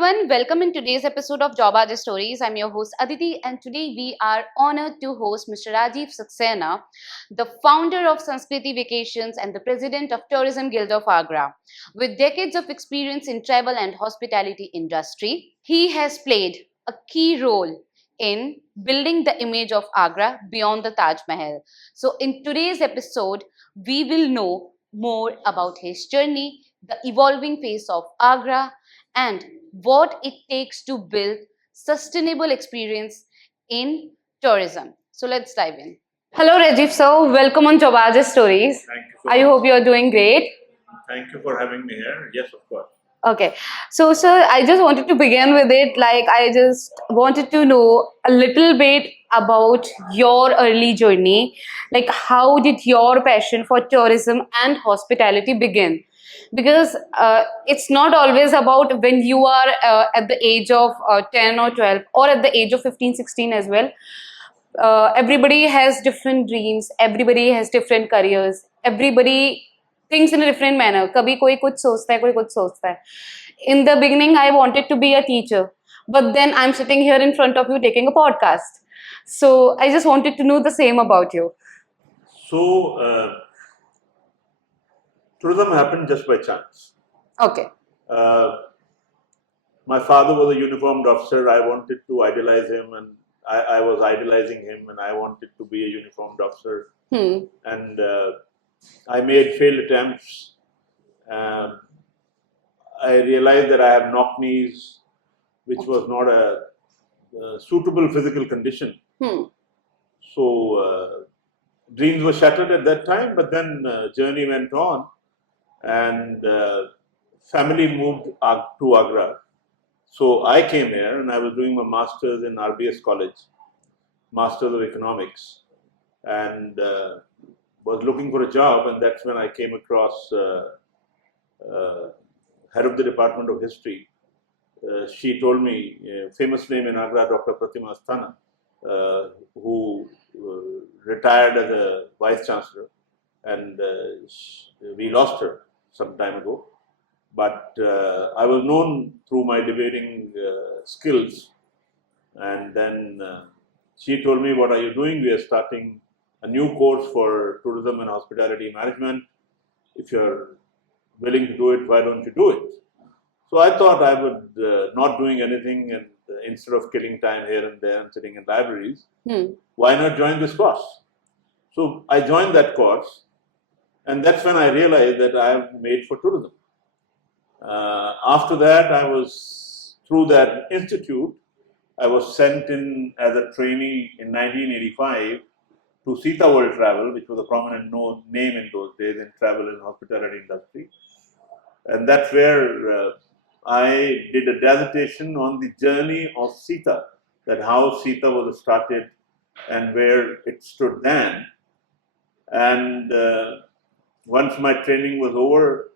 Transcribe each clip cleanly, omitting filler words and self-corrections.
everyone, welcome in today's episode of Jobaaj Stories. I'm your host Aditi, and today we are honored to host Mr. Rajiv Saxena, the founder of Sanskriti Vacations and the president of Tourism Guild of Agra. With decades of experience in travel and hospitality industry, he has played a key role in building the image of Agra beyond the Taj Mahal. So in today's episode, we will know more about his journey, the evolving face of Agra, and what it takes to build sustainable experience in tourism. So let's dive in. Hello Rajiv sir, welcome on Jobaaj Stories. Thank you so I much. hope you are doing great. Thank you for having me here. Yes, of course. Okay, so sir, I just wanted to begin with it. Like, I just wanted to know a little bit about your early journey. Like, how did your passion for tourism and hospitality begin? Because it's not always about when you are at the age of 10 or 12 or at the age of 15, 16 as well. Everybody has different dreams, everybody has different careers, everybody thinks in a different manner. कभी कोई कुछ सोचता है, कोई कुछ सोचता है. In the beginning, I wanted to be a teacher, but then I'm sitting here in front of you taking a podcast. So I just wanted to know the same about you. So, tourism happened just by chance. Okay. My father was a uniformed officer. I wanted to idolize him, and I was idolizing him, and I wanted to be a uniformed officer. And I made failed attempts. I realized that I have knock knees, which was not a suitable physical condition. So dreams were shattered at that time, but then journey went on, and family moved to Agra. So I came here, and I was doing my master's in RBS College, Masters of Economics, and was looking for a job, and that's when I came across head of the Department of History. She told me, famous name in Agra, Dr. Pratima Asthana, who retired as a vice chancellor, and we lost her some time ago. But I was known through my debating skills, and then she told me, "What are you doing? We are starting a new course for tourism and hospitality management. If you're willing to do it, why don't you do it?" So I thought I would not doing anything, and instead of killing time here and there and sitting in libraries, why not join this course? So I joined that course, and that's when I realized that I am made for tourism. After that, I was, through that institute, I was sent in as a trainee in 1985 to Sita World Travel, which was a prominent name in those days in travel and hospitality industry. And that's where I did a dissertation on the journey of Sita, that how Sita was started and where it stood then. And once my training was over,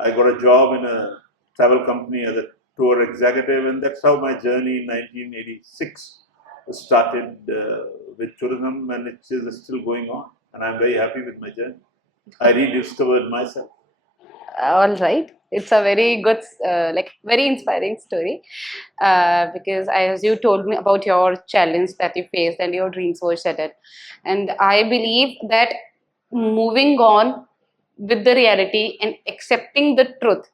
I got a job in a travel company as a tour executive, and that's how my journey in 1986 started with tourism, and it is still going on. And I'm very happy with my journey. I rediscovered myself. All right, it's a very good, very inspiring story, because as you told me about your challenge that you faced and your dreams were shattered, and I believe that moving on with the reality and accepting the truth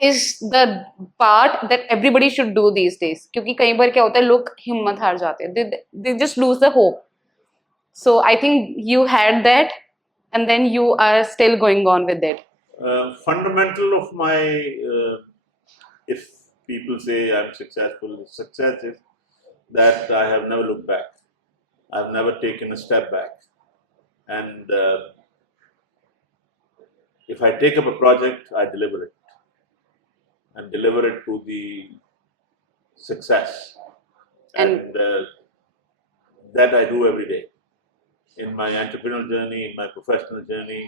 is the part that everybody should do these days. क्योंकि कई बार क्या होता है, लोग हिम्मत हार जाते हैं, they just lose the hope. So I think you had that, and then you are still going on with it. Fundamental of my, if people say I'm successful, success is that I have never looked back. I've never taken a step back. And if I take up a project, I deliver it. And deliver it to the success. And that I do every day. In my entrepreneurial journey, in my professional journey,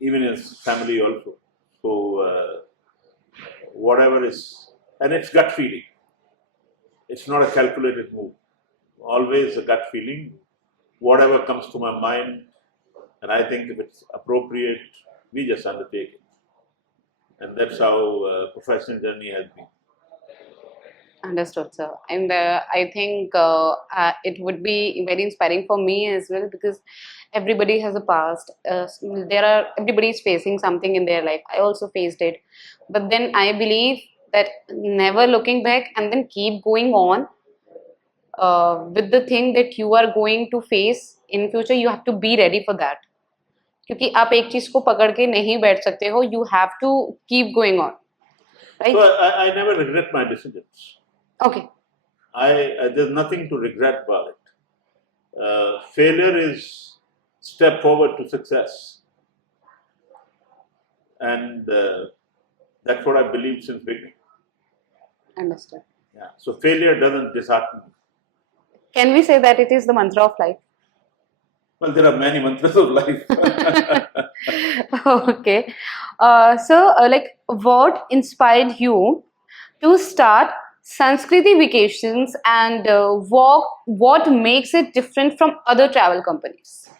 even in family also. So whatever is, and it's gut feeling. It's not a calculated move. Always a gut feeling. Whatever comes to my mind, and I think if it's appropriate, we just undertake it. And that's how professional journey has been. Understood, sir. And I think it would be very inspiring for me as well, because everybody has a past. Everybody is facing something in their life. I also faced it, but then I believe that never looking back and then keep going on with the thing that you are going to face in future. You have to be ready for that. क्योंकि आप एक चीज को पकड़ के नहीं बैठ सकते हो. You have to keep going on, So right? I never regret my decisions. Okay. There's nothing to regret about it. Failure is step forward to success, and that's what I believe since beginning. Understood. Yeah. So failure doesn't dishearten me. Can we say that it is the mantra of life? Well, there are many mantras of life. Okay. So, like, what inspired you to start Sanskriti Vacations, and what makes it different from other travel companies?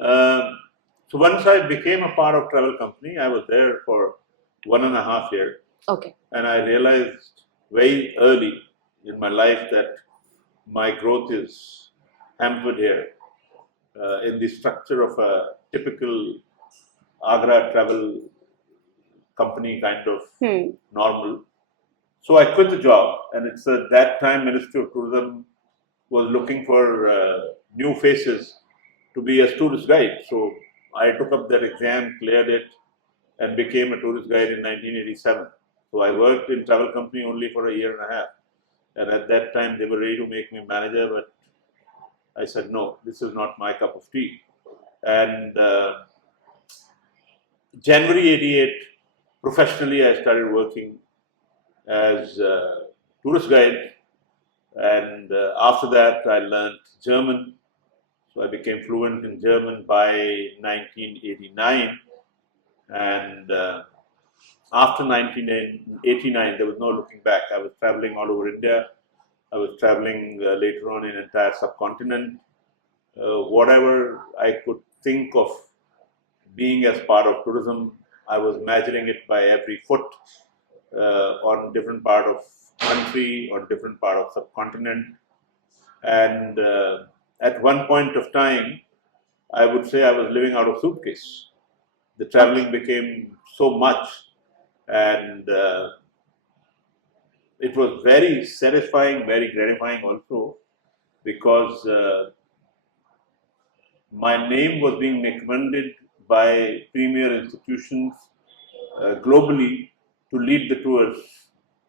So once I became a part of travel company, I was there for 1.5 years, Okay. and I realized very early in my life that my growth is hampered here in the structure of a typical Agra travel company kind of normal. So I quit the job, and it's at that time Ministry of Tourism was looking for new faces to be a tourist guide. So I took up that exam, cleared it, and became a tourist guide in 1987. So I worked in travel company only for a year and a half, and at that time they were ready to make me manager, but I said no, this is not my cup of tea. And January '88, professionally I started working as a tourist guide, and after that I learned German. So I became fluent in German by 1989, and after 1989 there was no looking back. I was traveling all over India. I was traveling later on in entire subcontinent. Whatever I could think of being as part of tourism, I was measuring it by every foot on different part of country, on different part of subcontinent. And at one point of time, I would say I was living out of suitcase. The traveling became so much, and it was very satisfying, very gratifying also, because my name was being recommended by premier institutions globally to lead the tours,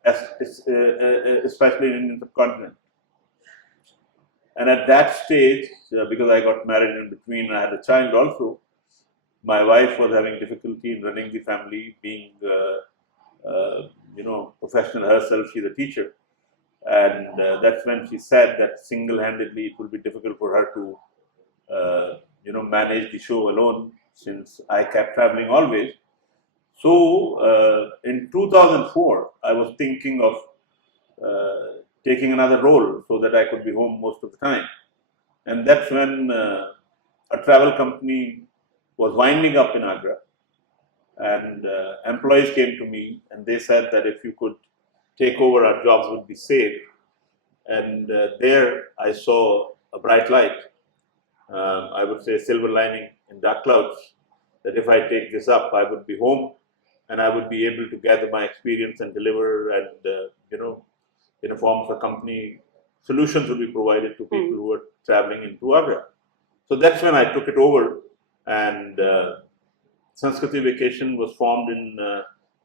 especially in the Indian subcontinent. And at that stage, because I got married in between and I had a child also, my wife was having difficulty in running the family, being professional herself. She's a teacher, and that's when she said that single-handedly it will be difficult for her to manage the show alone, since I kept traveling always. So in 2004, I was thinking of taking another role so that I could be home most of the time. And that's when a travel company was winding up in Agra, and employees came to me and they said that if you could take over, our jobs would be saved. And there I saw a bright light. I would say a silver lining in dark clouds, that if I take this up, I would be home and I would be able to gather my experience and deliver, and in a form of a company, solutions will be provided to people who are traveling into Agra. So that's when I took it over, and Sanskriti Vacation was formed in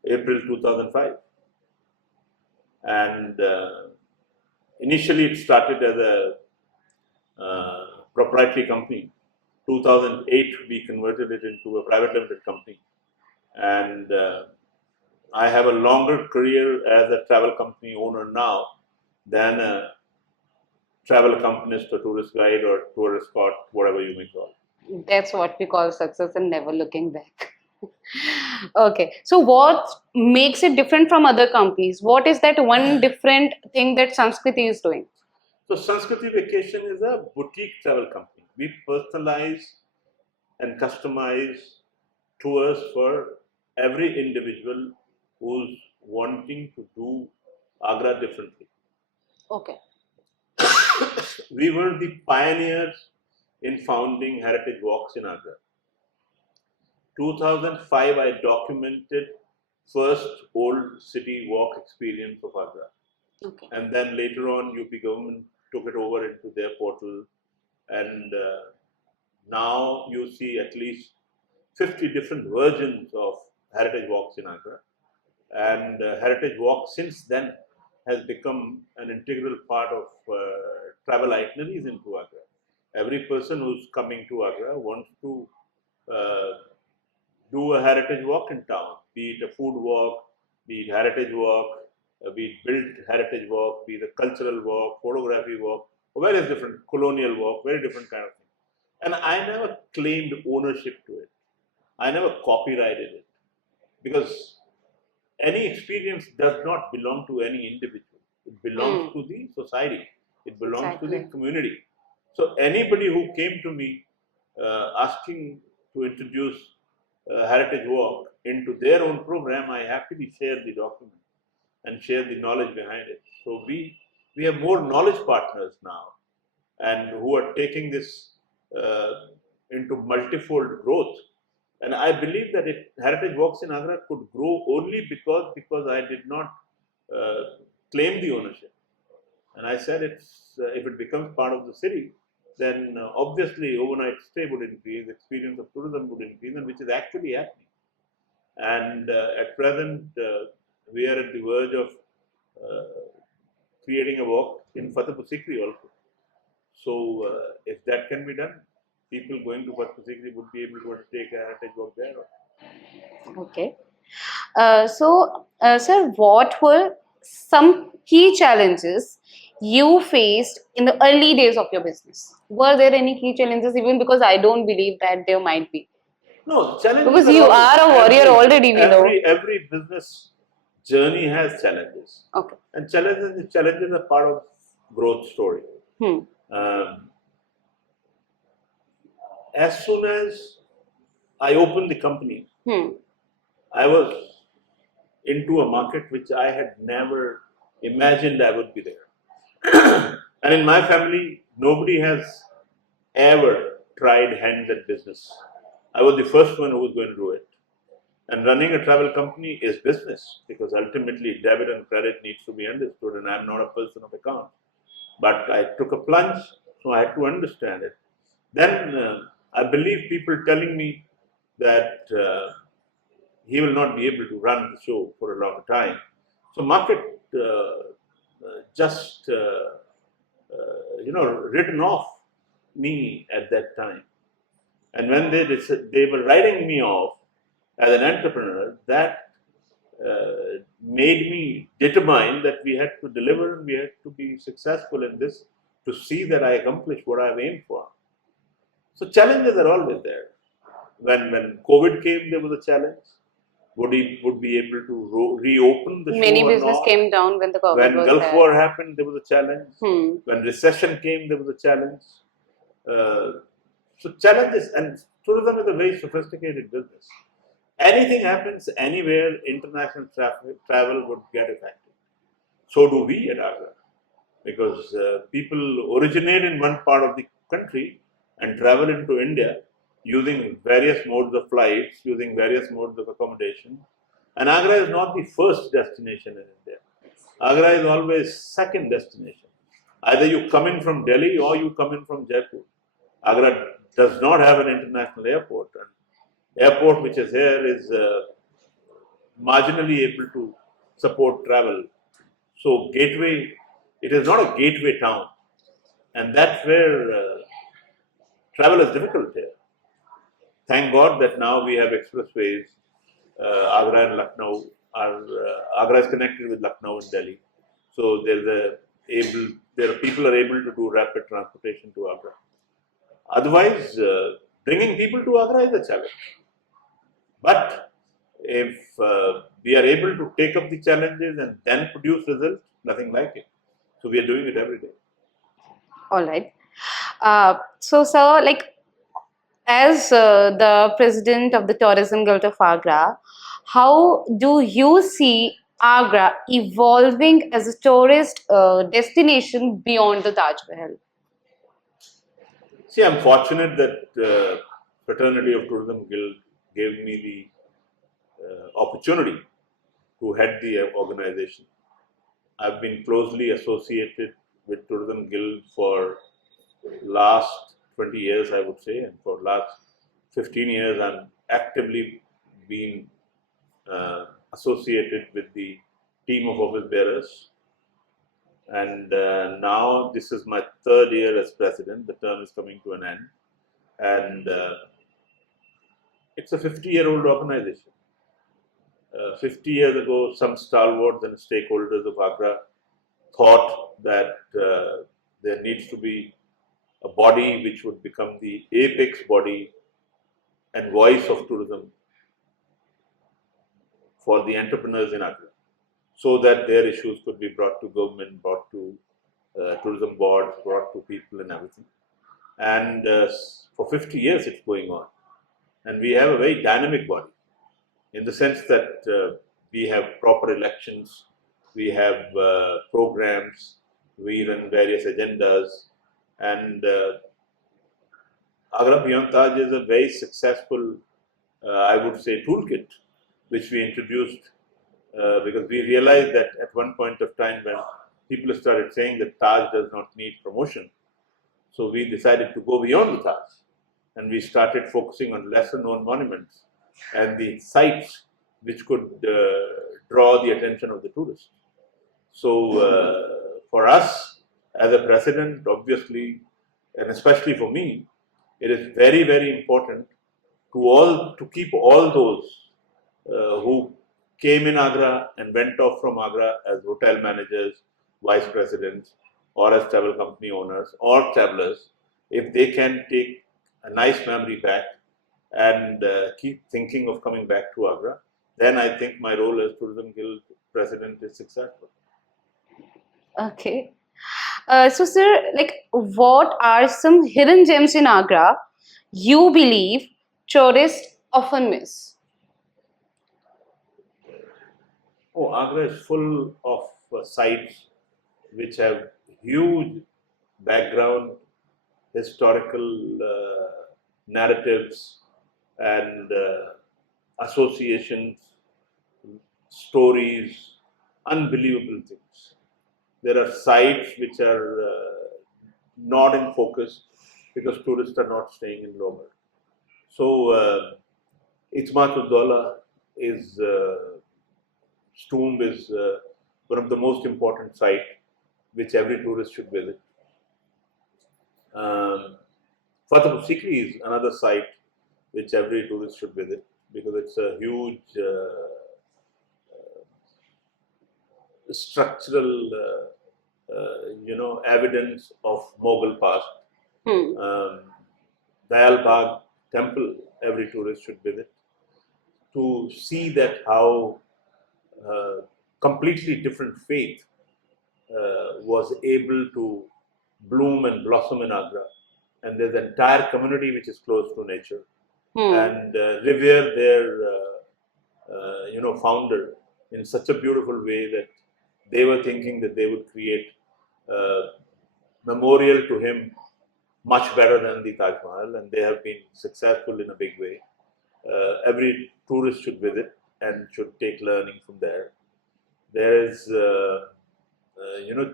April 2005. And initially it started as a proprietary company. 2008 we converted it into a private limited company, and I have a longer career as a travel company owner now than a travel accompanist or tourist guide or tour escort, whatever you may call it. That's what we call success and never looking back. Okay. So, what makes it different from other companies? What is that one different thing that Sanskriti is doing? So Sanskriti Vacation is a boutique travel company. We personalize and customize tours for every individual who's wanting to do Agra differently. Okay. We were the pioneers in founding heritage walks in Agra. 2005, I documented first old city walk experience of Agra. Okay. And then later on, UP government took it over into their portal. And now you see at least 50 different versions of heritage walks in Agra. And heritage walk since then has become an integral part of travel itineraries into Agra. Every person who's coming to Agra wants to uh, do a heritage walk in town, be it a food walk, be it heritage walk, be it built heritage walk, be it a cultural walk, photography walk, or various different colonial walk, very different kind of thing. And I never claimed ownership to it. I never copyrighted it because any experience does not belong to any individual. It belongs to the society. It belongs to the Exactly. community. So anybody who came to me asking to introduce Heritage Walk into their own program, I happily share the document and share the knowledge behind it. So we have more knowledge partners now, and who are taking this uh, into multifold growth. And I believe that Heritage Walks in Agra could grow only because I did not uh, claim the ownership. And I said if it becomes part of the city, then obviously overnight stay would increase, experience of tourism would increase, and which is actually happening. And at present, we are at the verge of uh, creating a walk in Fatehpur Sikri also. So if that can be done, people going to Fatehpur Sikri would be able to take a heritage walk there. Okay. Sir, what were some key challenges you faced in the early days of your business? Were there any key challenges? Even because I don't believe that there might be. No, challenges Because are you always are a warrior already, we know. every business journey has challenges, Okay. and challenges are part of growth story. Hmm. Um, as soon as I opened the company, Hmm. I was into a market which I had never imagined I would be there. And in my family, nobody has ever tried hands at business. I was the first one who was going to do it. And running a travel company is business because ultimately debit and credit needs to be understood, and I'm not a person of account. But I took a plunge, so I had to understand it. Then I believe people telling me that he will not be able to run the show for a long time. So market just written off me at that time. And when they were writing me off as an entrepreneur, that made me determine that we had to deliver and we had to be successful in this to see that I accomplished what I've aimed for. So challenges are always there. When COVID came, there was a challenge. Would he would be able to reopen the show Many or business not? came down when the COVID When was Gulf there. War happened, there was a challenge. Hmm. When recession came, there was a challenge. Uh, so challenges, and tourism is a very sophisticated business. Anything happens anywhere, international travel would get affected. So do we at Agra, because people originate in one part of the country and travel into India using various modes of flights, using various modes of accommodation. And Agra is not the first destination in India. Agra is always second destination. Either you come in from Delhi or you come in from Jaipur. Agra does not have an international airport. And airport which is here is marginally able to support travel. So gateway, it is not a gateway town, and that's where travel is difficult here. Thank God that now we have expressways. Agra and Lucknow Agra is connected with Lucknow and Delhi, so there are people are able to do rapid transportation to Agra. Otherwise, bringing people to Agra is a challenge. But if we are able to take up the challenges and then produce results, nothing like it. So we are doing it every day. All right. Sir, like as the president of the Tourism Guild of Agra, how do you see Agra evolving as a tourist destination beyond the Taj Mahal? See, I'm fortunate that Fraternity of Tourism Guild gave me the opportunity to head the organization. I've been closely associated with Tourism Guild for last 20 years, I would say, and for last 15 years, I'm actively been associated with the team of office bearers. And now this is my third year as president. The term is coming to an end, and it's a 50-year-old organization. 50 years ago, some stalwarts and stakeholders of Agra thought that there needs to be a body which would become the apex body and voice of tourism for the entrepreneurs in Agra, so that their issues could be brought to government, brought to tourism boards, brought to people and everything. And for 50 years it's going on. And we have a very dynamic body in the sense that we have proper elections, we have programs, we run various agendas, and Agra Beyond Taj is a very successful, I would say, toolkit which we introduced because we realized that at one point of time when people started saying that Taj does not need promotion, so we decided to go beyond the Taj and we started focusing on lesser known monuments and the sites which could draw the attention of the tourists. So for us as a president, obviously, and especially for me, it is very, very important to keep all those who came in Agra and went off from Agra as hotel managers, vice presidents, or as travel company owners or travelers, if they can take a nice memory back and keep thinking of coming back to Agra, then I think my role as Tourism Guild president is successful. Okay. So, sir, like, what are some hidden gems in Agra you believe tourists often miss? Oh, Agra is full of sites which have huge background, historical narratives, and associations, stories, unbelievable things. There are sites which are not in focus because tourists are not staying in Lower. So, Itmat-ud-Daula is tomb is one of the most important sites which every tourist should visit. Fatehpur Sikri is another site which every tourist should visit because it's a huge structural, evidence of Mughal past. Hmm. Dayal Bagh temple, every tourist should visit to see that how completely different faith was able to bloom and blossom in Agra. And there's an entire community which is close to nature and revere their, founder in such a beautiful way that they were thinking that they would create a memorial to him much better than the Taj Mahal, and they have been successful in a big way. Every tourist should visit and should take learning from there. There is,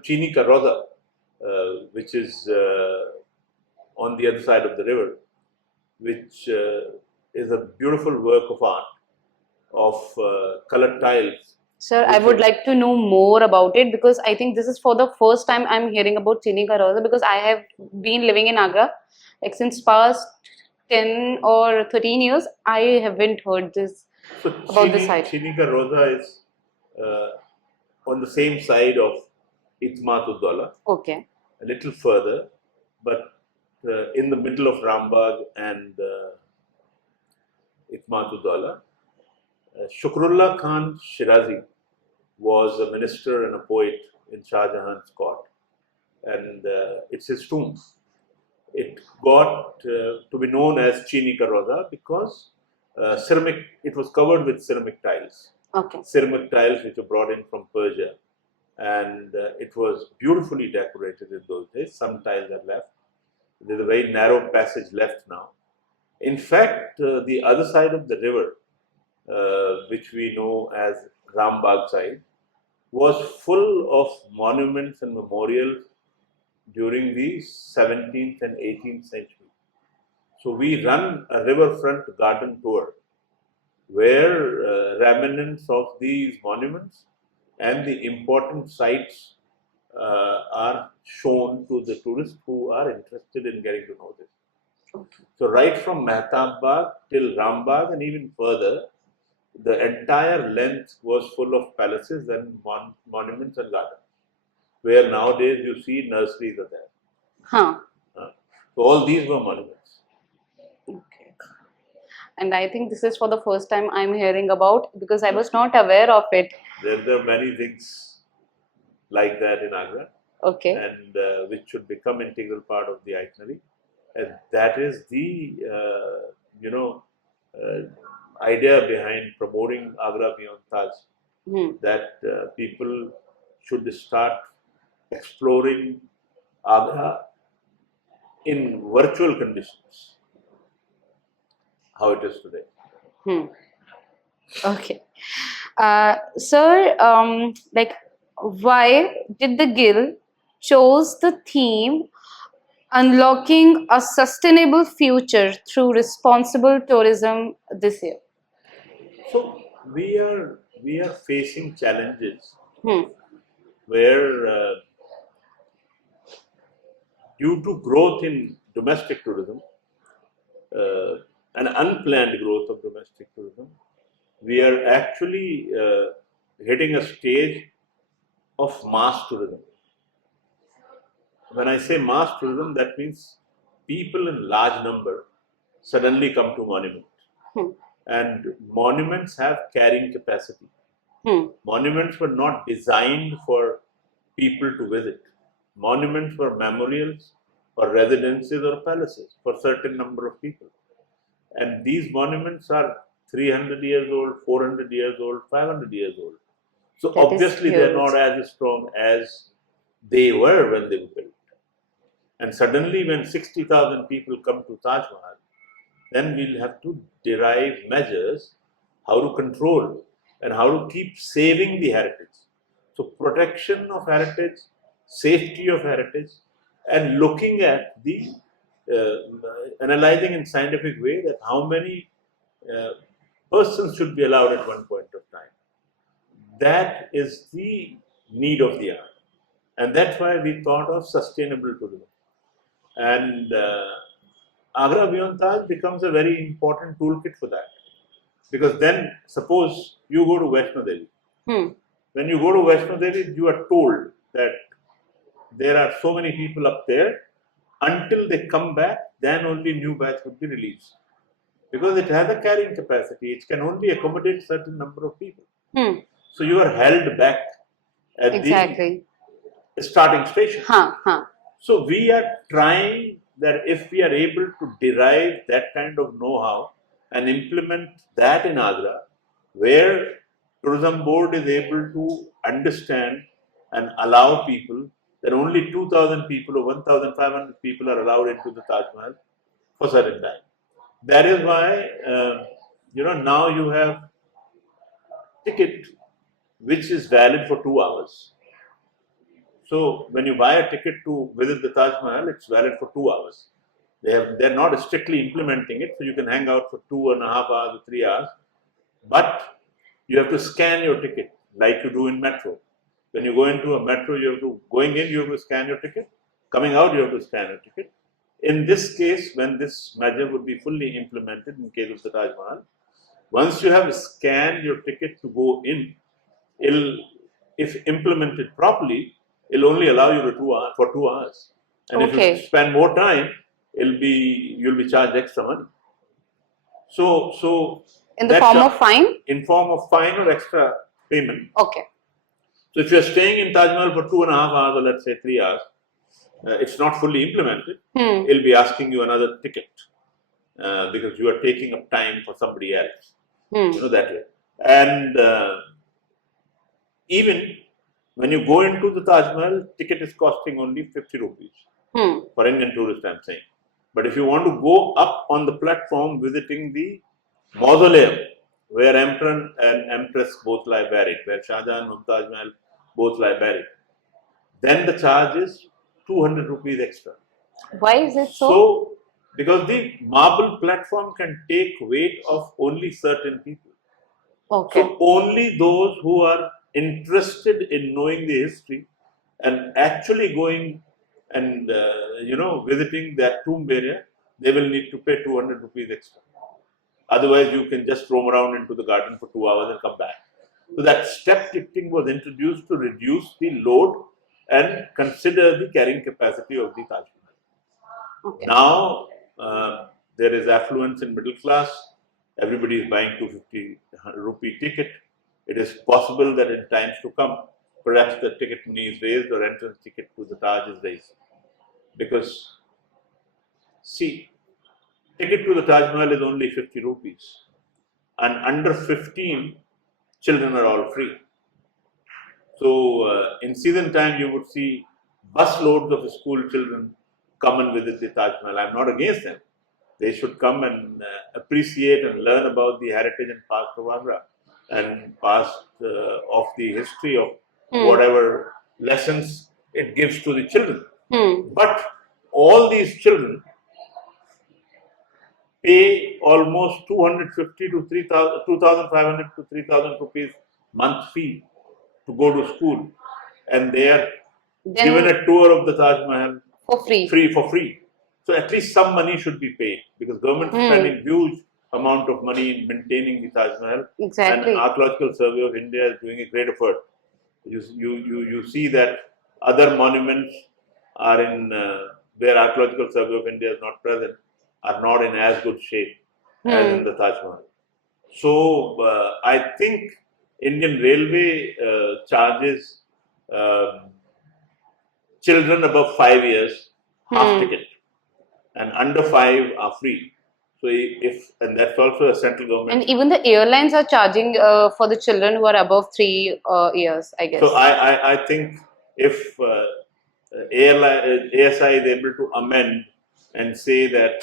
Chini Roa, which is on the other side of the river, which is a beautiful work of art of colored tiles. Sir, I would like to know more about it because I think this is for the first time I'm hearing about Chini Roa because I have been living in Agra like since past 10 or 13 years. I haven't heard this about this site. Chini Roa is on the same side of Itmat-ud-Daula. Okay. A little further, but in the middle of Rambagh and Itmat-ud-Daula. Shukrullah Khan Shirazi was a minister and a poet in Shah Jahan's court, and it's his tomb. It got to be known as Chini Roa because it was covered with ceramic tiles. Okay. ceramic tiles which were brought in from Persia, and it was beautifully decorated in those days. Some tiles are left. There's a very narrow passage left now. In fact, the other side of the river, which we know as Rambagh side, was full of monuments and memorials during the 17th and 18th century. So we run a riverfront garden tour where remnants of these monuments and the important sites are shown to the tourists who are interested in getting to know this. Okay. So right from Mehtab Bagh till Rambagh and even further, the entire length was full of palaces and monuments and gardens, where nowadays you see nurseries are there. Huh. So all these were monuments. Okay. And I think this is for the first time I'm hearing about, because I was not aware of it. There are many things like that in Agra, Okay. and which should become integral part of the itinerary. And that is the idea behind promoting Agra Beyond Taj. That people should start exploring Agra in virtual conditions, how it is today. Okay. Sir, like, why did the Guild chose the theme unlocking a sustainable future through responsible tourism this year? So we are facing challenges Hmm. where due to growth in domestic tourism, an unplanned growth of domestic tourism, we are actually hitting a stage of mass tourism. When I say mass tourism, that means people in large number suddenly come to monuments. And monuments have carrying capacity. Monuments were not designed for people to visit. Monuments were memorials or residences or palaces for certain number of people. And these monuments are 300 years old, 400 years old, 500 years old. So That is obviously they are huge. not as strong as they were when they were built. And suddenly when 60,000 people come to Taj Mahal, then we'll have to derive measures how to control and how to keep saving the heritage. So protection of heritage, safety of heritage, and looking at the analyzing in scientific way that how many persons should be allowed at one point of time. That is the need of the hour. And that's why we thought of sustainable tourism. And Agra Beyond Taj becomes a very important toolkit for that. Because then, suppose you go to Vaishno Devi. When you go to Vaishno Devi, you are told that there are so many people up there. Until they come back, then only new batch would be released. Because it has a carrying capacity. It can only accommodate certain number of people. So you are held back at Exactly. the starting station. Huh. So we are trying that if we are able to derive that kind of know-how and implement that in Agra, where tourism board is able to understand and allow people, that only 2,000 people or 1,500 people are allowed into the Taj Mahal for certain time. That is why now you have ticket which is valid for 2 hours. So when you buy a ticket to visit the Taj Mahal, it's valid for 2 hours. They're not strictly implementing it, so you can hang out for 2.5 hours or 3 hours. But you have to scan your ticket like you do in metro. When you go into a metro, going in, you have to scan your ticket. Coming out, you have to scan your ticket. In this case, when this measure would be fully implemented in case of the Taj Mahal, once you have scanned your ticket to go in, if implemented properly, it'll only allow you to for 2 hours. And if you spend more time, you'll be charged extra money. So in the form of fine? In form of fine or extra payment. Okay. So if you're staying in Taj Mahal for 2.5 hours or let's say 3 hours, it's not fully implemented, it'll be asking you another ticket because you are taking up time for somebody else. That way. And even when you go into the Taj Mahal, ticket is costing only 50 rupees for Indian tourists, I'm saying. But if you want to go up on the platform visiting the mausoleum where Emperor and Empress both lie buried, where Shah Jahan and Mumtaz Mahal both lie buried, then the charge is 200 rupees extra. Why is it so? So, because the marble platform can take weight of only certain people. Okay. So only those who are interested in knowing the history and actually going and visiting that tomb area, they will need to pay 200 rupees extra. Otherwise, you can just roam around into the garden for 2 hours and come back. So that step ticketing was introduced to reduce the load and consider the carrying capacity of the Taj Mahal. Okay. Now there is affluence in middle class. Everybody is buying 250 rupee ticket. It is possible that in times to come, perhaps the ticket money is raised or entrance ticket to the Taj is raised. Because, see, ticket to the Taj Mahal is only 50 rupees. And under 15, children are all free. So, in season time, you would see bus loads of school children come and visit the Taj Mahal. I'm not against them. They should come and appreciate and learn about the heritage and past of Agra and past of the history of whatever lessons it gives to the children. But all these children pay almost 250 to 3,000, 2,500 to 3,000 rupees month fee to go to school, and they are given a tour of the Taj Mahal for free. So at least some money should be paid because government is spending huge amount of money in maintaining the Taj Mahal. Exactly. And Archaeological Survey of India is doing a great effort. You see that other monuments are in where Archaeological Survey of India is not present are not in as good shape as in the Taj Mahal. So I think Indian Railway charges children above 5 years half ticket, and under 5 are free. So and that's also a central government. And even the airlines are charging for the children who are above 3 years, I guess. So I think if ASI is able to amend and say that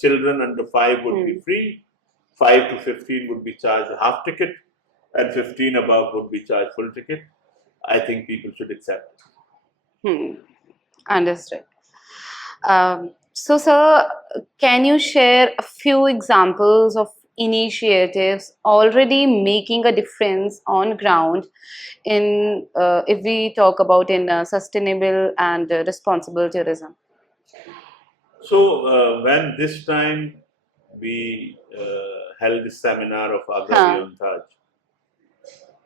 children under 5 would be free, 5 to 15 would be charged a half ticket, and 15 above would be charged full ticket, I think people should accept it. Understood. So, sir, can you share a few examples of initiatives already making a difference on ground in, if we talk about in sustainable and responsible tourism? So, when this time we held this seminar of Agra Beyond Taj,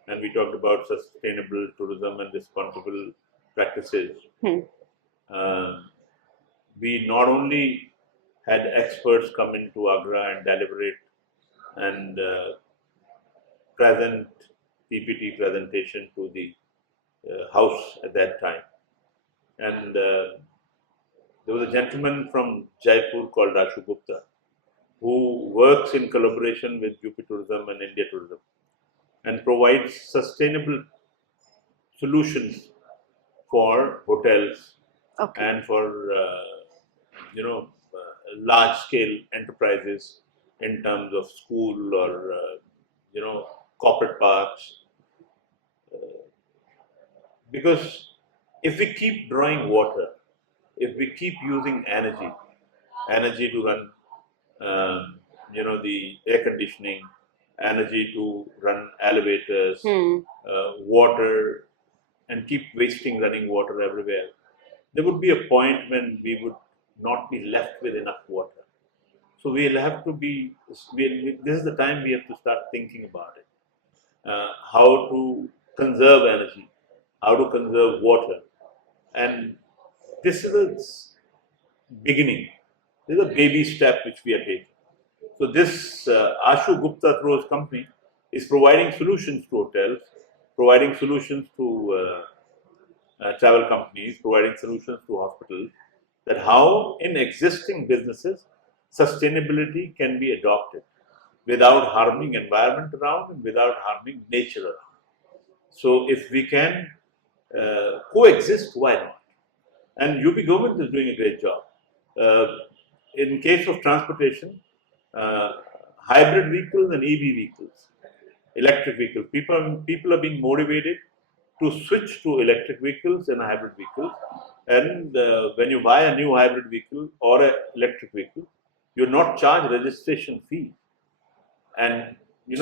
and we talked about sustainable tourism and responsible practices, we not only had experts come into Agra and deliberate and present PPT presentation to the house at that time. And there was a gentleman from Jaipur called Ashu Gupta who works in collaboration with UP Tourism and India Tourism and provides sustainable solutions for hotels and for large-scale enterprises in terms of school or corporate parks. Because if we keep drawing water, if we keep using energy to run, the air conditioning, energy to run elevators, water, and keep wasting running water everywhere, there would be a point when we would not be left with enough water. So we'll have to be, this is the time we have to start thinking about it. How to conserve energy, how to conserve water. And this is a beginning. This is a baby step which we are taking. So this Ashu Gupta through his company is providing solutions to hotels, providing solutions to travel companies, providing solutions to hospitals, that how in existing businesses sustainability can be adopted. without harming environment around and without harming nature around. So if we can coexist, why not? And UP government is doing a great job. Uh, in case of transportation, uh, hybrid vehicles and EV vehicles, electric vehicles, people are being motivated to switch to electric vehicles and hybrid vehicles. And when you buy a new hybrid vehicle or an electric vehicle, you're not charged registration fee, and you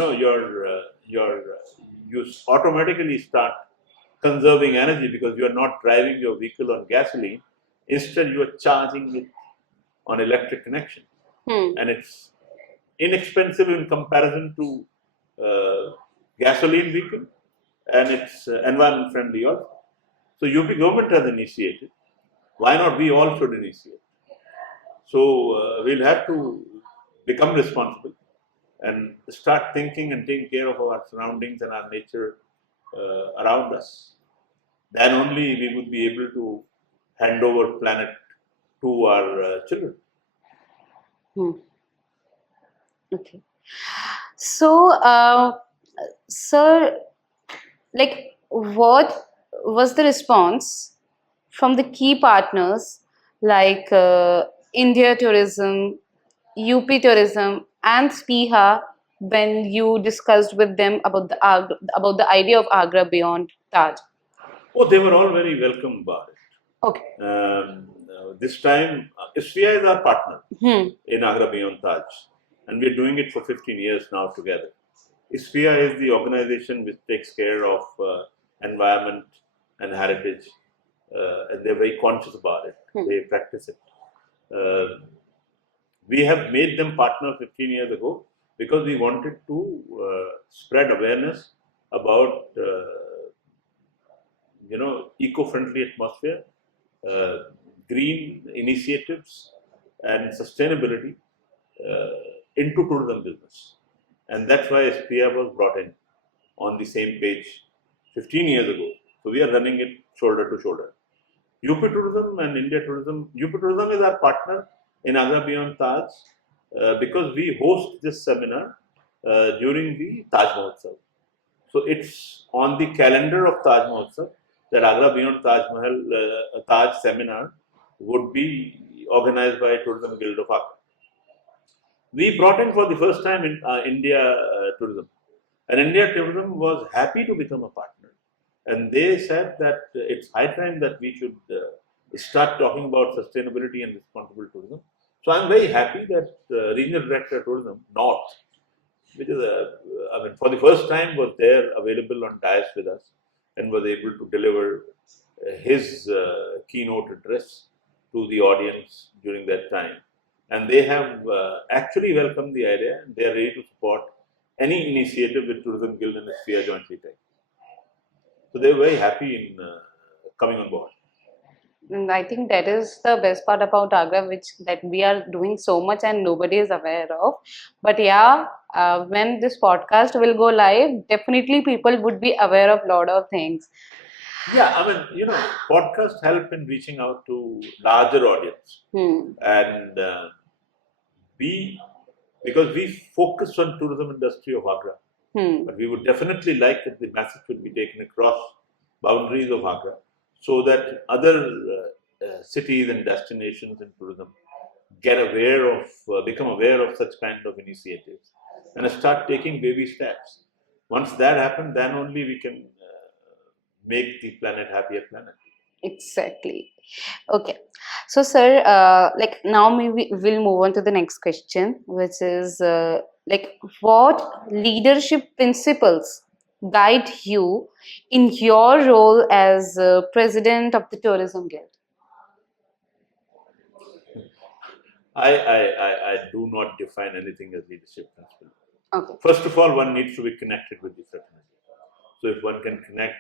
automatically start conserving energy because you are not driving your vehicle on gasoline. Instead, you are charging it on electric connection, and it's inexpensive in comparison to gasoline vehicle, and it's environment friendly also. So UP government has initiated. Why not we all should initiate? So we'll have to become responsible and start thinking and taking care of our surroundings and our nature around us. Then only we would be able to hand over planet to our children. Okay. So, sir, like, what was the response from the key partners like India Tourism, UP Tourism, and SPIHA when you discussed with them about about the idea of Agra Beyond Taj? Oh, they were all very welcome about it. Okay. This time, SVI is our partner Hmm. in Agra Beyond Taj, and we're doing it for 15 years now together. SVI is the organization which takes care of environment and heritage, and they're very conscious about it. They practice it. We have made them partner 15 years ago because we wanted to spread awareness about eco-friendly atmosphere, uh, green initiatives, and sustainability into tourism business. And that's why SPIA was brought in on the same page 15 years ago. So we are running it shoulder to shoulder. UP Tourism and India Tourism. UP Tourism is our partner in Agra Beyond Taj because we host this seminar during the Taj Mahotsav. So it's on the calendar of Taj Mahotsav that Agra Beyond Taj Mahal Taj seminar would be organized by Tourism Guild of Agra. We brought in for the first time in India Tourism, and India Tourism was happy to become a partner. And they said that it's high time that we should start talking about sustainability and responsible tourism. So I'm very happy that Regional Director of Tourism North, which is for the first time was there available on dais with us and was able to deliver his keynote address to the audience during that time. And they have actually welcomed the idea, and they are ready to support any initiative with Tourism Guild and SPIA jointly take. So they were very happy in coming on board. And I think that is the best part about Agra, which that we are doing so much and nobody is aware of. But yeah, when this podcast will go live, definitely people would be aware of lot of things. Yeah, I mean, podcasts help in reaching out to larger audience, and because we focus on tourism industry of Agra, but we would definitely like that the message would be taken across boundaries of Agra, so that other cities and destinations in tourism become aware of such kind of initiatives, and start taking baby steps. Once that happens, then only we can make the planet happier planet. Exactly. Okay. So, sir, like now maybe we'll move on to the next question, which is like what leadership principles guide you in your role as president of the Tourism Guild? I do not define anything as leadership principle. Okay. First of all, one needs to be connected with the fraternity. So if one can connect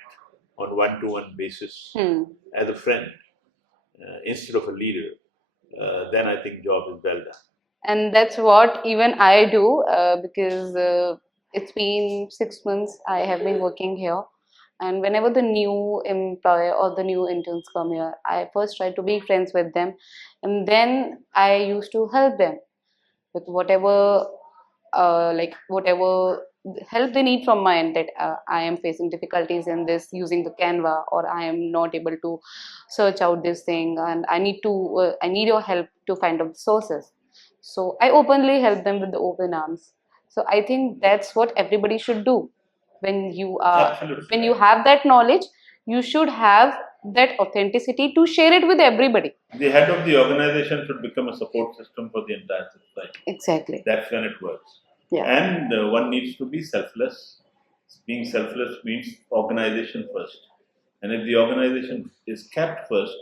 on one-to-one basis as a friend instead of a leader, then I think job is well done. And that's what even I do because it's been 6 months I have been working here. And whenever the new employee or the new interns come here, I first try to be friends with them. And then I used to help them with whatever like whatever help they need from my end, that I am facing difficulties in this using the Canva, or I am not able to search out this thing, and I need your help to find out the sources. So I openly help them with the open arms. So I think that's what everybody should do. When you are, Absolutely. when you have that knowledge, you should have that authenticity to share it with everybody. The head of the organization should become a support system for the entire society. Exactly. That's when it works. Yeah. And one needs to be selfless. Being selfless means organization first. And if the organization is kept first,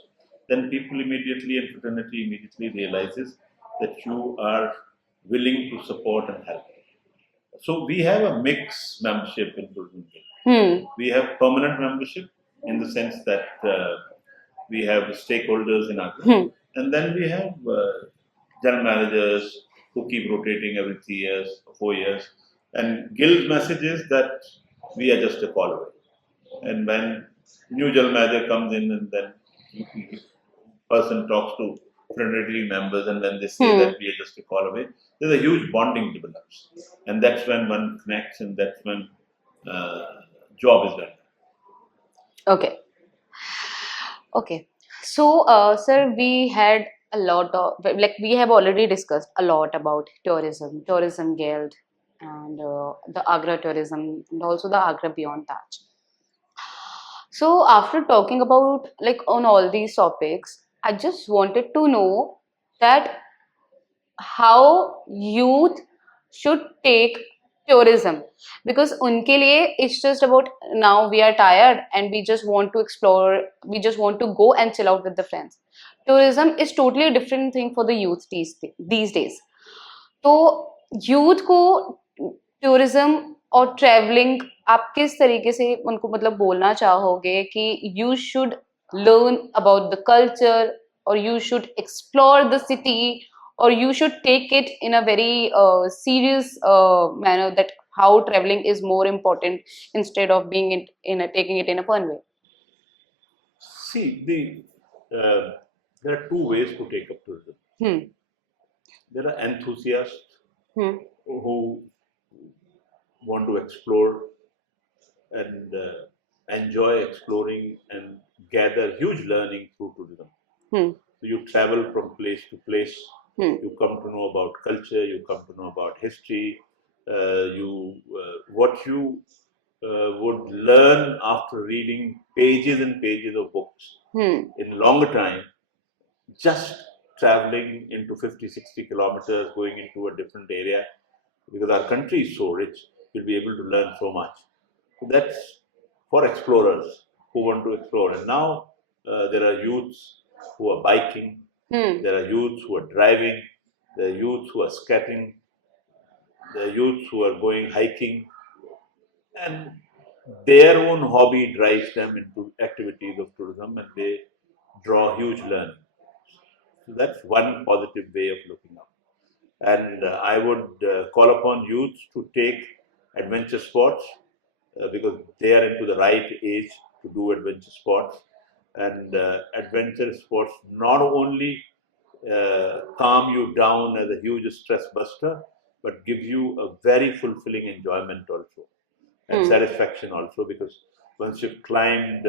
then people immediately and fraternity immediately realizes that you are willing to support and help. So we have a mixed membership in Tourism Guild. We have permanent membership in the sense that we have stakeholders in Agra. And then we have general managers who keep rotating every 3 years, 4 years. And Guild's message is that we are just a call away. And when new general manager comes in, and then person talks to fraternity members, and when they say that we are just a call away, there's a huge bonding develops. And that's when one connects, and that's when job is done. Okay. Okay. So, sir, we had a lot of, like, we have already discussed a lot about tourism guild, and the Agra tourism, and also the Agra Beyond Taj. So, after talking about, like, on all these topics, I just wanted to know that how youth should take tourism, because unke liye it's just about, now we are tired and we just want to explore, we just want to go and chill out with the friends. Tourism is totally a different thing for the youth these days. तो youth को tourism और travelling आप किस तरीके से उनको मतलब बोलना चाहोगे कि you should learn about the culture, और you should explore the city, or you should take it in a very serious manner, that how traveling is more important instead of being taking it in a fun way? See, there are two ways to take up tourism. There are enthusiasts who want to explore and enjoy exploring and gather huge learning through tourism. So you travel from place to place. You come to know about culture. You come to know about history. What you would learn after reading pages and pages of books in longer time, just traveling into 50-60 kilometers, going into a different area, because our country is so rich, you'll be able to learn so much. So that's for explorers who want to explore. And now there are youths who are biking, there are youths who are driving, there are youths who are skating, there are youths who are going hiking, and their own hobby drives them into activities of tourism, and they draw huge learning. So that's one positive way of looking up. And I would call upon youth to take adventure sports because they are into the right age to do adventure sports. And adventure sports not only calm you down as a huge stress buster, but give you a very fulfilling enjoyment also, and satisfaction also, because once you've climbed,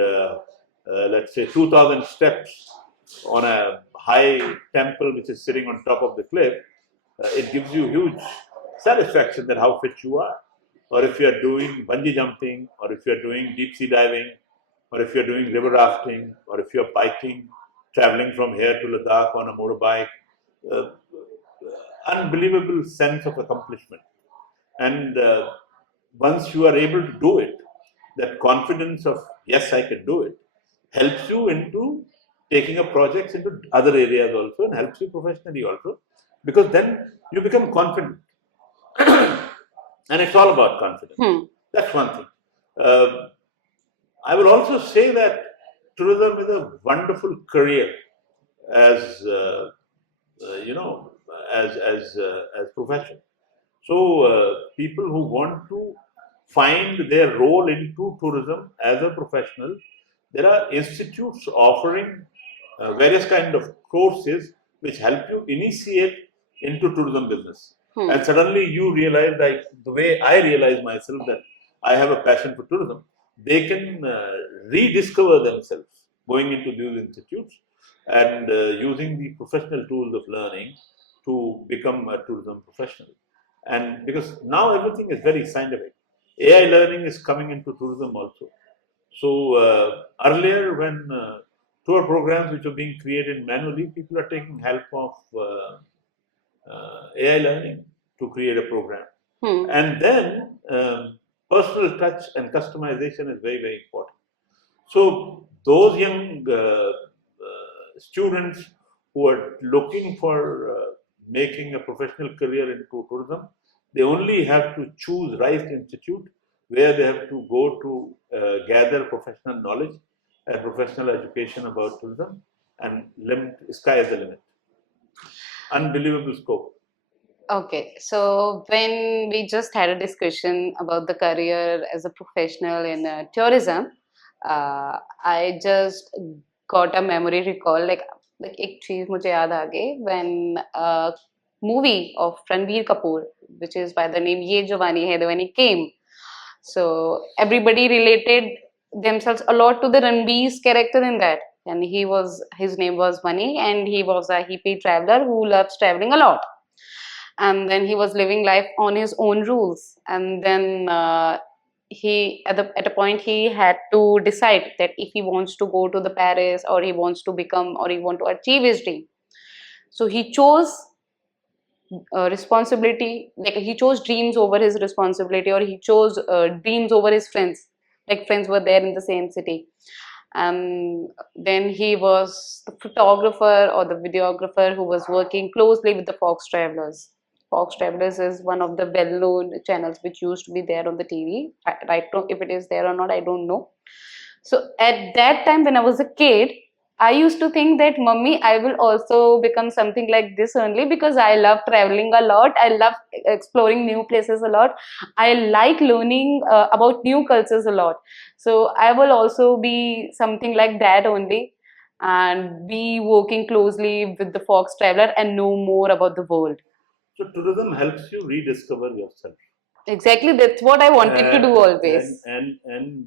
let's say 2,000 steps on a high temple which is sitting on top of the cliff, it gives you huge satisfaction that how fit you are. Or if you are doing bungee jumping, or if you are doing deep sea diving, or if you are doing river rafting, or if you are biking, traveling from here to Ladakh on a motorbike, unbelievable sense of accomplishment. And once you are able to do it, that confidence of, yes, I can do it, helps you into taking up projects into other areas also, and helps you professionally also, because then you become confident. And it's all about confidence. That's one thing. I will also say that tourism is a wonderful career as as profession. So people who want to find their role into tourism as a professional, there are institutes offering various kind of courses which help you initiate into tourism business. And suddenly you realize, like the way I realize myself, that I have a passion for tourism. They can rediscover themselves going into these institutes and using the professional tools of learning to become a tourism professional. And because now everything is very scientific, AI learning is coming into tourism also. So earlier, when tour programs which are being created manually, people are taking help of AI learning to create a program. And then personal touch and customization is very, very important. So those young students who are looking for making a professional career into tourism, they only have to choose right institute where they have to go to gather professional knowledge and professional education about tourism, and sky is the limit. Unbelievable scope. Okay, so when we just had a discussion about the career as a professional in tourism, I just got a memory recall. Like एक चीज मुझे याद आ गई when a movie of Ranbir Kapoor, which is by the name Ye Jawani Hai Diwani, came. So everybody related themselves a lot to the Ranbir's character in that, and his name was Mani, and he was a hippie traveler who loves traveling a lot, and then he was living life on his own rules, and then he at a point he had to decide that if he wants to go to the Paris, or he wants to become, or he want to achieve his dream. So he chose responsibility, like he chose dreams over his responsibility, or he chose dreams over his friends, like friends were there in the same city. And then he was the photographer or the videographer who was working closely with the Fox Travelers. Fox Travelers is one of the well-known channels which used to be there on the TV. Right now, if it is there or not, I don't know. So at that time, when I was a kid, I used to think that, Mummy, I will also become something like this only, because I love traveling a lot. I love exploring new places a lot. I like learning about new cultures a lot. So I will also be something like that only, and be working closely with the Fox Traveler and know more about the world. So tourism helps you rediscover yourself. Exactly, that's what I wanted to do always. And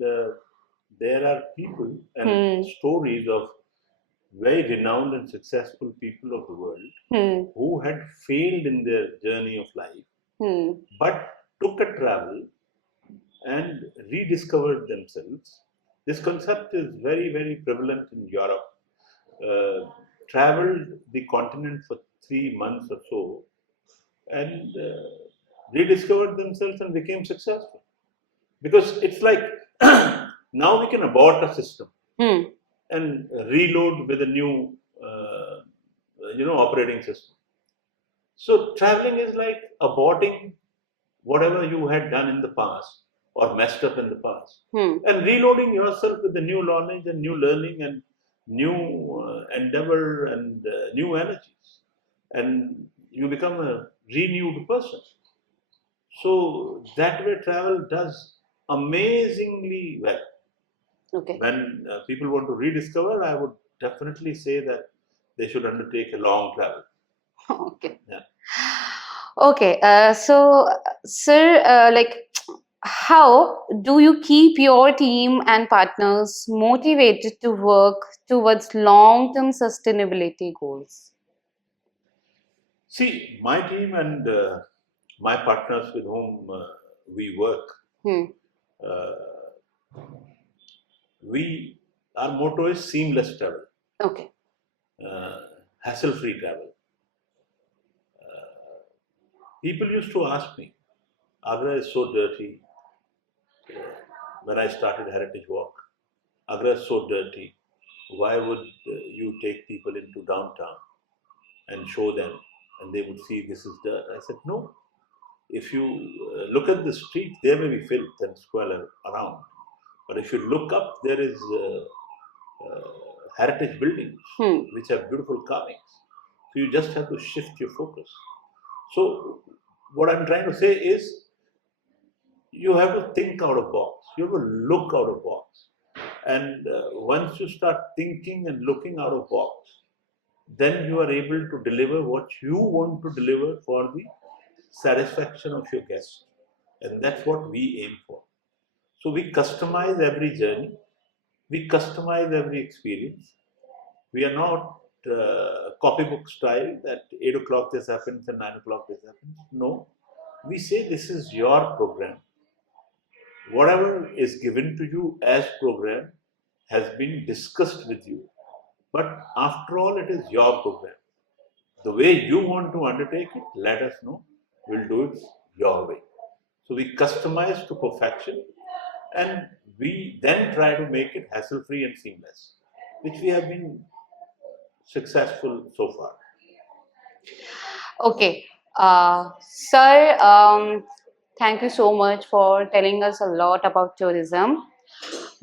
there are people and stories of very renowned and successful people of the world who had failed in their journey of life, but took a travel and rediscovered themselves. This concept is very, very prevalent in Europe. Traveled the continent for 3 months or so, and rediscovered themselves and became successful. Because it's like now we can abort a system and reload with a new, operating system. So traveling is like aborting whatever you had done in the past or messed up in the past, and reloading yourself with the new knowledge and new learning and new endeavor and new energies, and you become a renewed person. So that way travel does amazingly well. Okay. When people want to rediscover, I would definitely say that they should undertake a long travel. Okay. Yeah. Okay. So, sir, how do you keep your team and partners motivated to work towards long-term sustainability goals? See, my team and my partners with whom we work, uh, we our motto is seamless travel, Okay. hassle-free travel. People used to ask me, Agra is so dirty. When I started Heritage Walk, Agra is so dirty. Why would you take people into downtown and show them, and they would see this is dirt? I said, no. If you look at the street, there may be filth and squalor around. But if you look up, there is heritage buildings which have beautiful carvings. So you just have to shift your focus. So what I'm trying to say is, you have to think out of box. You have to look out of box. And once you start thinking and looking out of box, then you are able to deliver what you want to deliver for the satisfaction of your guest, and that's what we aim for. So we customize every journey, we customize every experience. We are not copybook style that 8 o'clock this happens and 9 o'clock this happens. No, we say this is your program. Whatever is given to you as program has been discussed with you. But after all, it is your program. The way you want to undertake it, let us know. We'll do it your way. So we customize to perfection, and we then try to make it hassle-free and seamless, which we have been successful so far. Okay, sir, thank you so much for telling us a lot about tourism.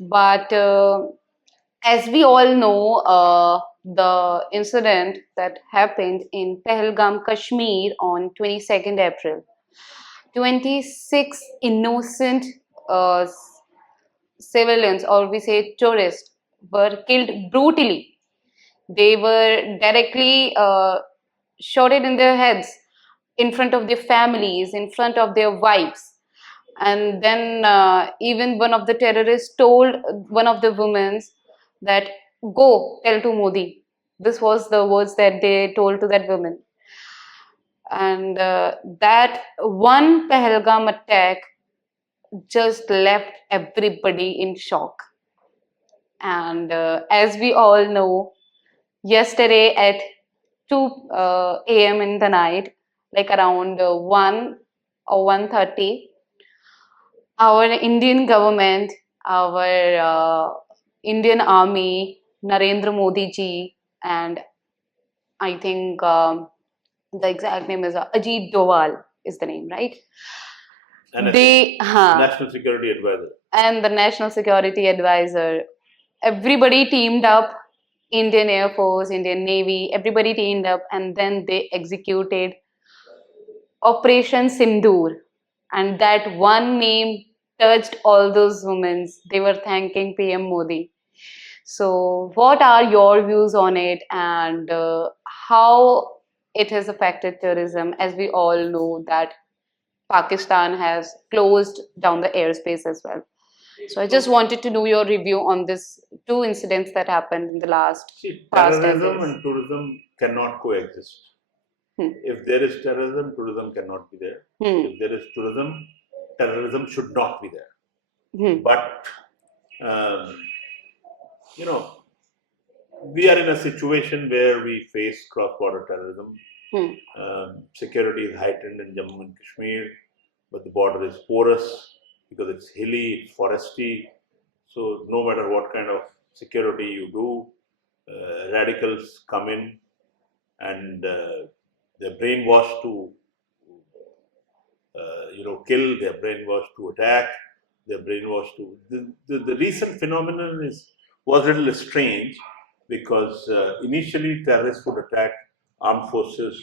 But as we all know, the incident that happened in Pahalgam, Kashmir on 22nd April, 26 innocent uh, civilians, or we say tourists, were killed brutally. They were directly shot it in their heads in front of their families, in front of their wives. And then even one of the terrorists told one of the women that, go tell to Modi. This was the words that they told to that woman. And that one Pahalgam attack just left everybody in shock. And as we all know, yesterday at 2 a.m. in the night, like around 1 or 1:30, our Indian government, our Indian army, Narendra Modi ji, and I think the exact name is Ajit Doval is the name, right? NSA, They, National Security Advisor. and the National Security Advisor, everybody teamed up, Indian Air Force, Indian Navy, everybody teamed up, and then they executed Operation Sindoor. And that one name touched all those women. They were thanking PM Modi. So, what are your views on it, and how it has affected tourism? As we all know that Pakistan has closed down the airspace as well. So, I just wanted to know your review on this two incidents that happened in the last See, past 10 terrorism days. and tourism cannot coexist. Hmm. If there is terrorism, tourism cannot be there. Hmm. If there is tourism, terrorism should not be there. Hmm. But, um, you know, we are in a situation where we face cross-border terrorism. Hmm. Security is heightened in Jammu and Kashmir, but the border is porous because it's hilly, it's foresty. So no matter what kind of security you do, radicals come in and they're brainwashed to kill, they're brainwashed to attack, they're brainwashed to. The recent phenomenon was a little strange because initially terrorists would attack armed forces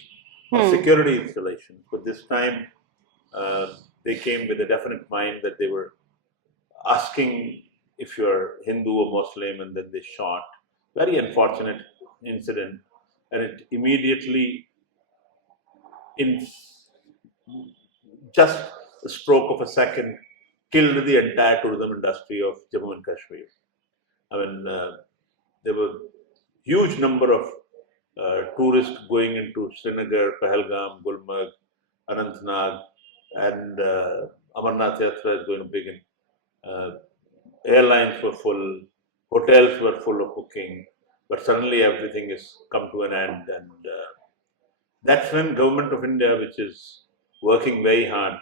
or security installations, but this time they came with a definite mind that they were asking if you're Hindu or Muslim, and then they shot. Very unfortunate incident, and it immediately, in just a stroke of a second, killed the entire tourism industry of Jammu and Kashmir. I mean, there were huge number of tourists going into Srinagar, Pahalgam, Gulmarg, Anantnag, and Amarnath Yatra is going to begin. Airlines were full, hotels were full of booking, but suddenly everything has come to an end, and that's when Government of India, which is working very hard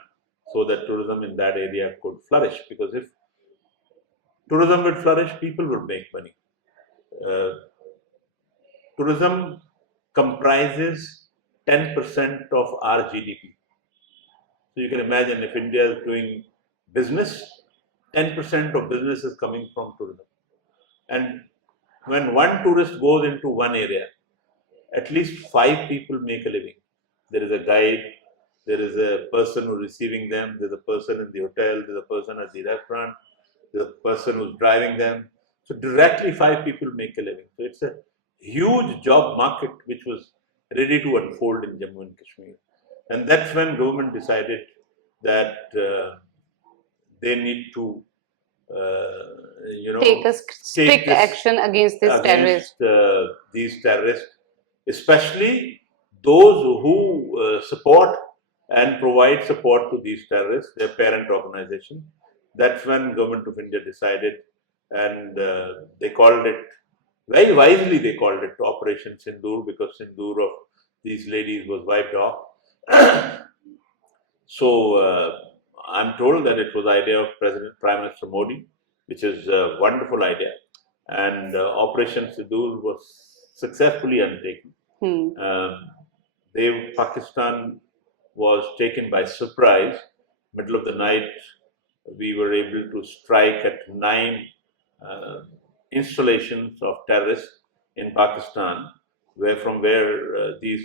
so that tourism in that area could flourish, because if tourism would flourish, people would make money. Uh, Tourism comprises 10% of our GDP. So you can imagine if India is doing business, 10% of business is coming from tourism. And when one tourist goes into one area, at least 5 people make a living. There is a guide, there is a person who's receiving them, there's a person in the hotel, there's a person at the restaurant, there's a person who's driving them. So directly 5 people make a living. So it's a huge job market which was ready to unfold in Jammu and Kashmir. And that's when government decided that they need to, Take a take strict this action against this terrorist. against these terrorists, especially those who support and provide support to these terrorists, their parent organization. That's when Government of India decided, and they called it, very wisely they called it Operation Sindoor, because Sindoor of these ladies was wiped off. So I'm told that it was the idea of Prime Minister Modi, which is a wonderful idea, and Operation Sindoor was successfully undertaken. Pakistan was taken by surprise. Middle of the night, we were able to strike at 9 installations of terrorists in Pakistan, from where these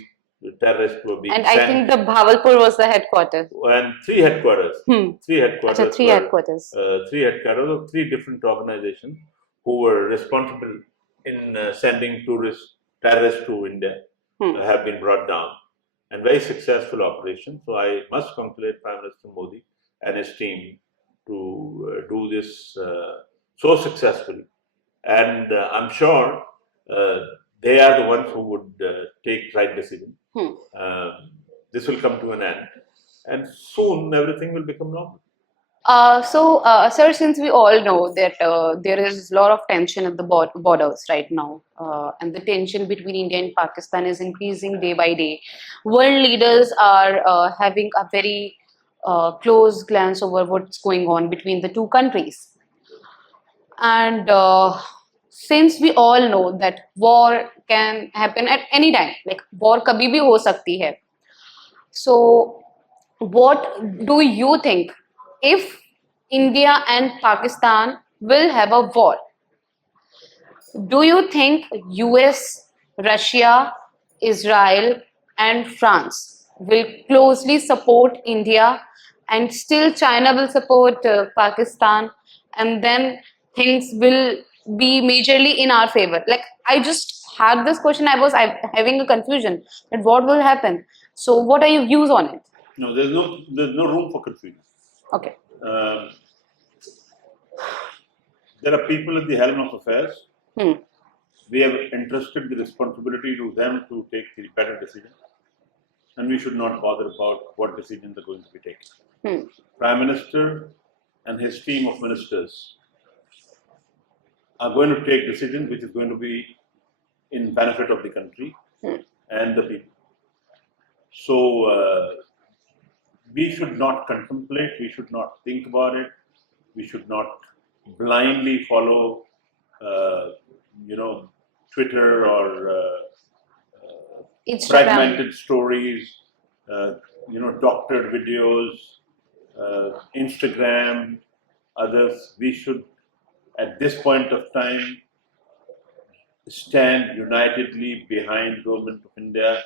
terrorists were being And sent. I think the Bhavalpur was the headquarters. And three headquarters. Three headquarters. Achha, three headquarters. Three headquarters of 3 different organizations who were responsible in sending terrorists to India have been brought down. And very successful operation. So I must congratulate Prime Minister Modi and his team to do this so successfully. And I'm sure they are the ones who would take right decision. This will come to an end, and soon everything will become normal. Sir, since we all know that there is a lot of tension at the borders right now, and the tension between India and Pakistan is increasing day by day, world leaders are having a very close glance over what's going on between the two countries. And since we all know that war can happen at any time, like war kabhi bhi ho sakti hai. So, what do you think if India and Pakistan will have a war? Do you think US, Russia, Israel, and France will closely support India, and still China will support Pakistan, and then things will be majorly in our favor? Like, I just had this question, I was having a confusion that what will happen. So, what are your views on it? No, there's no room for confusion. Okay. There are people at the helm of affairs. We have entrusted the responsibility to them to take the better decision, and we should not bother about what decisions are going to be taken. Prime Minister and his team of ministers are going to take decisions which is going to be in benefit of the country and the people. So we should not contemplate, we should not think about it, we should not blindly follow, Twitter or fragmented stories, doctored videos, Instagram, others. We should, at this point of time, stand unitedly behind Government of India,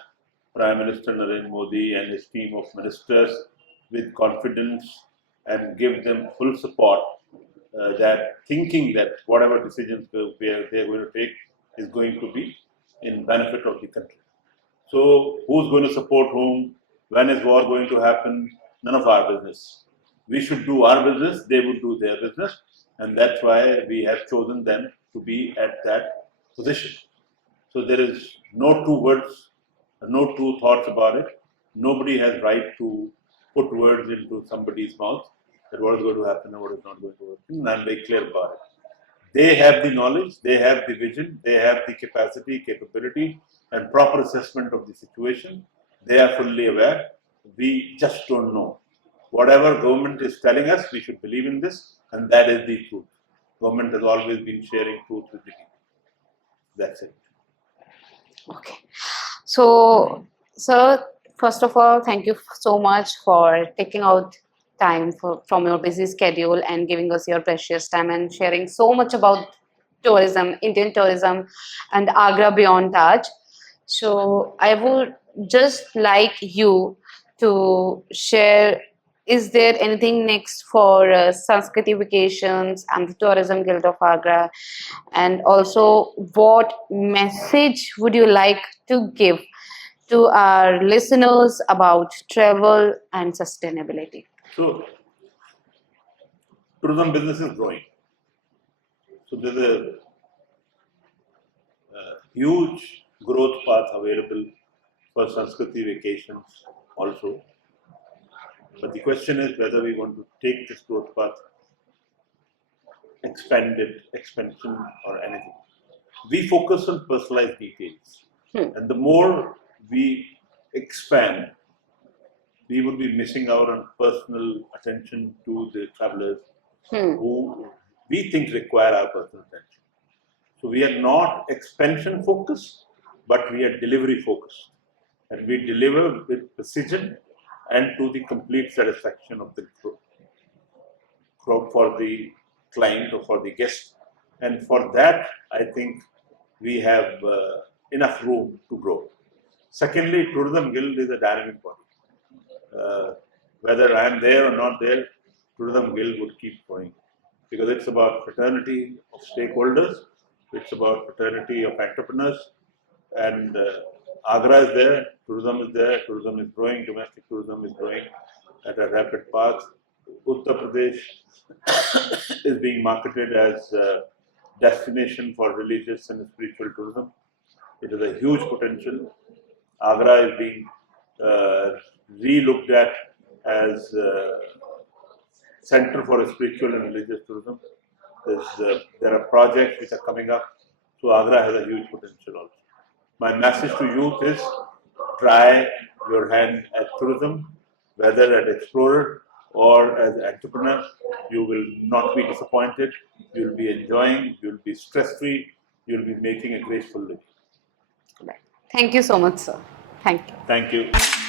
Prime Minister Narendra Modi and his team of ministers with confidence, and give them full support, thinking that whatever decisions they are going to take is going to be in benefit of the country. So who's going to support whom? When is war going to happen? None of our business. We should do our business, they would do their business, and that's why we have chosen them to be at that position. So there is no two words, no two thoughts about it. Nobody has right to put words into somebody's mouth that what is going to happen and what is not going to happen. And I'm very clear about it. They have the knowledge, they have the vision, they have the capacity, capability, and proper assessment of the situation. They are fully aware. We just don't know. Whatever government is telling us, we should believe in this, and that is the truth. Government has always been sharing truth with the people. That's it. Okay. So, sir, first of all, thank you so much for taking out time from your busy schedule and giving us your precious time and sharing so much about tourism, Indian tourism, and Agra Beyond Taj. So, I would just like you to share, is there anything next for Sanskriti Vacations and the Tourism Guild of Agra? And also, what message would you like to give to our listeners about travel and sustainability? So, tourism business is growing. So, there's a huge growth path available for Sanskriti Vacations also. But the question is whether we want to take this growth path, expand it, expansion, or anything. We focus on personalized details. And the more we expand, we would be missing out on personal attention to the travelers who we think require our personal attention. So we are not expansion focused, but we are delivery focused. And we deliver with precision and to the complete satisfaction of the group for the client or for the guest. And for that, I think we have enough room to grow. Secondly, Tourism Guild is a dynamic body. Whether I am there or not there, Tourism Guild would keep going because it's about fraternity of stakeholders, it's about fraternity of entrepreneurs, and Agra is there, tourism is growing, domestic tourism is growing at a rapid path. Uttar Pradesh is being marketed as a destination for religious and spiritual tourism. It has a huge potential. Agra is being re-looked at as center for spiritual and religious tourism. There are projects which are coming up, so Agra has a huge potential also. My message to youth is try your hand at tourism, whether as explorer or as entrepreneur. You will not be disappointed. You will be enjoying. You will be stress-free. You will be making a graceful living. Thank you so much, sir. Thank you. Thank you.